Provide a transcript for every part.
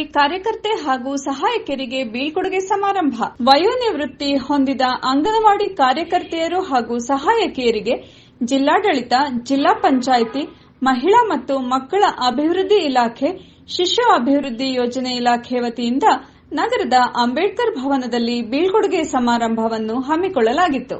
ಅಂಗನವಾಡಿ ಕಾರ್ಯಕರ್ತೆ ಹಾಗೂ ಸಹಾಯಕಿಯರಿಗೆ ಬೀಳ್ಕೊಡುಗೆ ಸಮಾರಂಭ. ವಯೋನಿವೃತ್ತಿ ಹೊಂದಿದ ಅಂಗನವಾಡಿ ಕಾರ್ಯಕರ್ತೆಯರು ಹಾಗೂ ಸಹಾಯಕಿಯರಿಗೆ ಜಿಲ್ಲಾಡಳಿತ, ಜಿಲ್ಲಾ ಪಂಚಾಯಿತಿ, ಮಹಿಳಾ ಮತ್ತು ಮಕ್ಕಳ ಅಭಿವೃದ್ಧಿ ಇಲಾಖೆ, ಶಿಶು ಅಭಿವೃದ್ಧಿ ಯೋಜನೆ ಇಲಾಖೆ ವತಿಯಿಂದ ನಗರದ ಅಂಬೇಡ್ಕರ್ ಭವನದಲ್ಲಿ ಬೀಳ್ಕೊಡುಗೆ ಸಮಾರಂಭವನ್ನು ಹಮ್ಮಿಕೊಳ್ಳಲಾಗಿತ್ತು.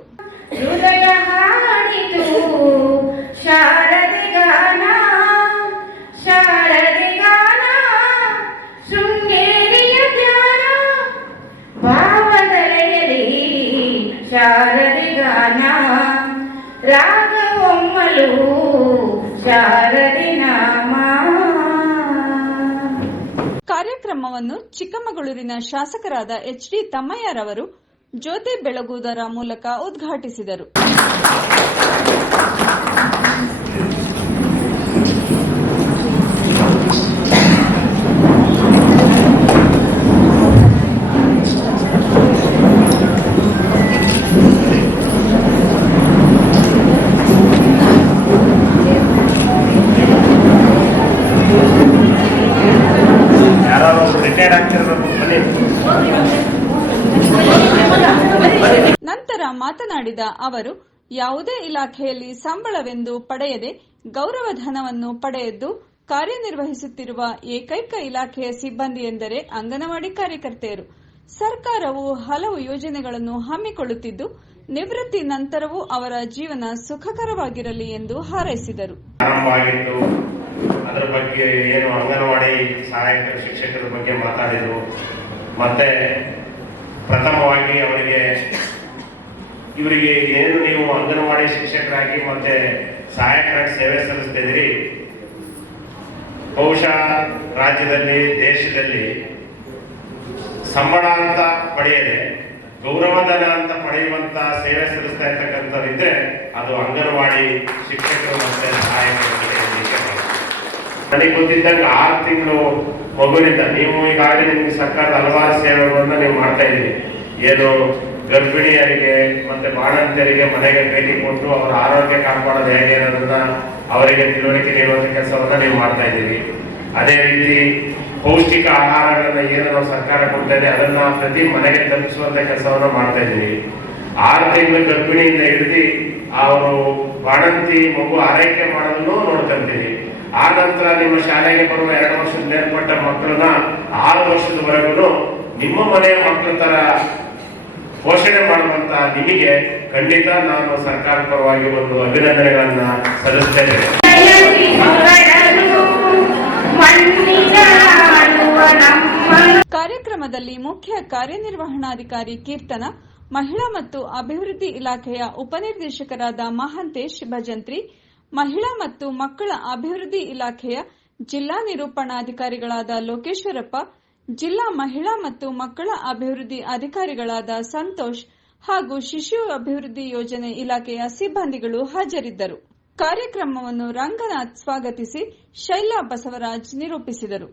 ಕಾರ್ಯಕ್ರಮವನ್ನು ಚಿಕ್ಕಮಗಳೂರಿನ ಶಾಸಕರಾದ ಎಚ್ ಡಿ ತಮ್ಮಯ್ಯರವರು ಜ್ಯೋತಿ ಬೆಳಗುವುದರ ಮೂಲಕ ಉದ್ಘಾಟಿಸಿದರು. ನಂತರ ಮಾತನಾಡಿದ ಅವರು, ಯಾವುದೇ ಇಲಾಖೆಯಲ್ಲಿ ಸಂಬಳವೆಂದು ಪಡೆಯದೆ ಗೌರವಧನವನ್ನು ಪಡೆಯದ್ದು ಕಾರ್ಯನಿರ್ವಹಿಸುತ್ತಿರುವ ಏಕೈಕ ಇಲಾಖೆಯ ಸಿಬ್ಬಂದಿ ಎಂದರೆ ಅಂಗನವಾಡಿ ಕಾರ್ಯಕರ್ತೆಯರು. ಸರ್ಕಾರವು ಹಲವು ಯೋಜನೆಗಳನ್ನು ಹಮ್ಮಿಕೊಳ್ಳುತ್ತಿದ್ದು, ನಿವೃತ್ತಿ ನಂತರವೂ ಅವರ ಜೀವನ ಸುಖಕರವಾಗಿರಲಿ ಎಂದು ಹಾರೈಸಿದರು. ಅದರ ಬಗ್ಗೆ ಏನು ಅಂಗನವಾಡಿ ಸಹಾಯಕ ಶಿಕ್ಷಕರ ಬಗ್ಗೆ ಮಾತಾಡಿದ್ರು. ಮತ್ತೆ ಪ್ರಥಮವಾಗಿ ಅವರಿಗೆ ಇವರಿಗೆ ಏನು ನೀವು ಅಂಗನವಾಡಿ ಶಿಕ್ಷಕರಾಗಿ ಮತ್ತೆ ಸಹಾಯಕರಾಗಿ ಸೇವೆ ಸಲ್ಲಿಸ್ತಿದ್ದೀರಿ ಬಹುಶಃ ರಾಜ್ಯದಲ್ಲಿ, ದೇಶದಲ್ಲಿ ಸಂಬಳ ಅಂತ ಪಡೆಯದೆ, ಗೌರವಧನ ಅಂತ ಪಡೆಯುವಂತ ಸೇವೆ ಸಲ್ಲಿಸ್ತಾ ಇರ್ತಕ್ಕಂಥದ್ದಿದ್ರೆ ಅದು ಅಂಗನವಾಡಿ ಶಿಕ್ಷಕರು ಮತ್ತೆ ಸಹಾಯಕರು. ನನಗೆ ಗೊತ್ತಿದ್ದಂಗೆ ಆರು ತಿಂಗಳು ಮಗುವಿನಿಂದ ನೀವು ಈಗಾಗಲೇ ನಿಮಗೆ ಸರ್ಕಾರದ ಹಲವಾರು ಸೇವೆಗಳನ್ನ ನೀವು ಮಾಡ್ತಾ ಇದ್ದೀರಿ. ಏನು ಗರ್ಭಿಣಿಯರಿಗೆ ಮತ್ತೆ ಬಾಣಂತಿಯರಿಗೆ ಮನೆಗೆ ಭೇಟಿ ಕೊಟ್ಟು ಅವರ ಆರೋಗ್ಯ ಕಾಪಾಡೋದು ಹೇಗೆ ಅನ್ನೋದನ್ನ ಅವರಿಗೆ ತಿಳುವಳಿಕೆ ನೀಡುವಂತ ಕೆಲಸವನ್ನ ನೀವು ಮಾಡ್ತಾ ಇದ್ದೀರಿ. ಅದೇ ರೀತಿ ಪೌಷ್ಟಿಕ ಆಹಾರಗಳನ್ನ ಏನು ಸರ್ಕಾರ ಕೊಡ್ತಾ ಇದೆ, ಅದನ್ನ ಪ್ರತಿ ಮನೆಗೆ ತಲುಪಿಸುವಂತ ಕೆಲಸವನ್ನ ಮಾಡ್ತಾ ಇದ್ದೀವಿ ಆರು ತಿಂಗಳ ಗರ್ಭಿಣಿಯಿಂದ ಹಿಡಿದು ಅವರು ಬಾಣಂತಿ ಮಗು ಆರೈಕೆ ಮಾಡೋದನ್ನು ನೋಡ್ಕೊಂತೀವಿ ಆ ನಂತರ ನಿಮ್ಮ ಶಾಲೆಗೆ ಬರುವ ಎರಡು ವರ್ಷದ ಮೇಲ್ಪಟ್ಟ ಮಕ್ಕಳನ್ನ ಆರು ವರ್ಷದವರೆಗೂ ನಿಮ್ಮ ಮನೆಯ ಮಕ್ಕಳ ತರ ಪೋಷಣೆ ಮಾಡುವಂತ ನಿಮಗೆ ಖಂಡಿತ ನಾನು ಸರ್ಕಾರ ಪರವಾಗಿ ಒಂದು ಅಭಿನಂದನೆಗಳನ್ನ ಸಲ್ಲಿಸ್ತೇನೆ. ಕಾರ್ಯಕ್ರಮದಲ್ಲಿ ಮುಖ್ಯ ಕಾರ್ಯನಿರ್ವಹಣಾಧಿಕಾರಿ ಕೀರ್ತನ ಮಹಿಳಾ ಮತ್ತು ಅಭಿವೃದ್ಧಿ ಇಲಾಖೆಯ ಉಪನಿರ್ದೇಶಕರಾದ ಮಹಾಂತೇಶ್ ಭಜಂತ್ರಿ, ಮಹಿಳಾ ಮತ್ತು ಮಕ್ಕಳ ಅಭಿವೃದ್ಧಿ ಇಲಾಖೆಯ ಜಿಲ್ಲಾ ನಿರೂಪಣಾಧಿಕಾರಿಗಳಾದ ಲೋಕೇಶ್ವರಪ್ಪ, ಜಿಲ್ಲಾ ಮಹಿಳಾ ಮತ್ತು ಮಕ್ಕಳ ಅಭಿವೃದ್ಧಿ ಅಧಿಕಾರಿಗಳಾದ ಸಂತೋಷ್ ಹಾಗೂ ಶಿಶು ಅಭಿವೃದ್ಧಿ ಯೋಜನೆ ಇಲಾಖೆಯ ಸಿಬ್ಬಂದಿಗಳು ಹಾಜರಿದ್ದರು. ಕಾರ್ಯಕ್ರಮವನ್ನು ರಂಗನಾಥ್ ಸ್ವಾಗತಿಸಿ ಶೈಲಾ ಬಸವರಾಜ್ ನಿರೂಪಿಸಿದರು.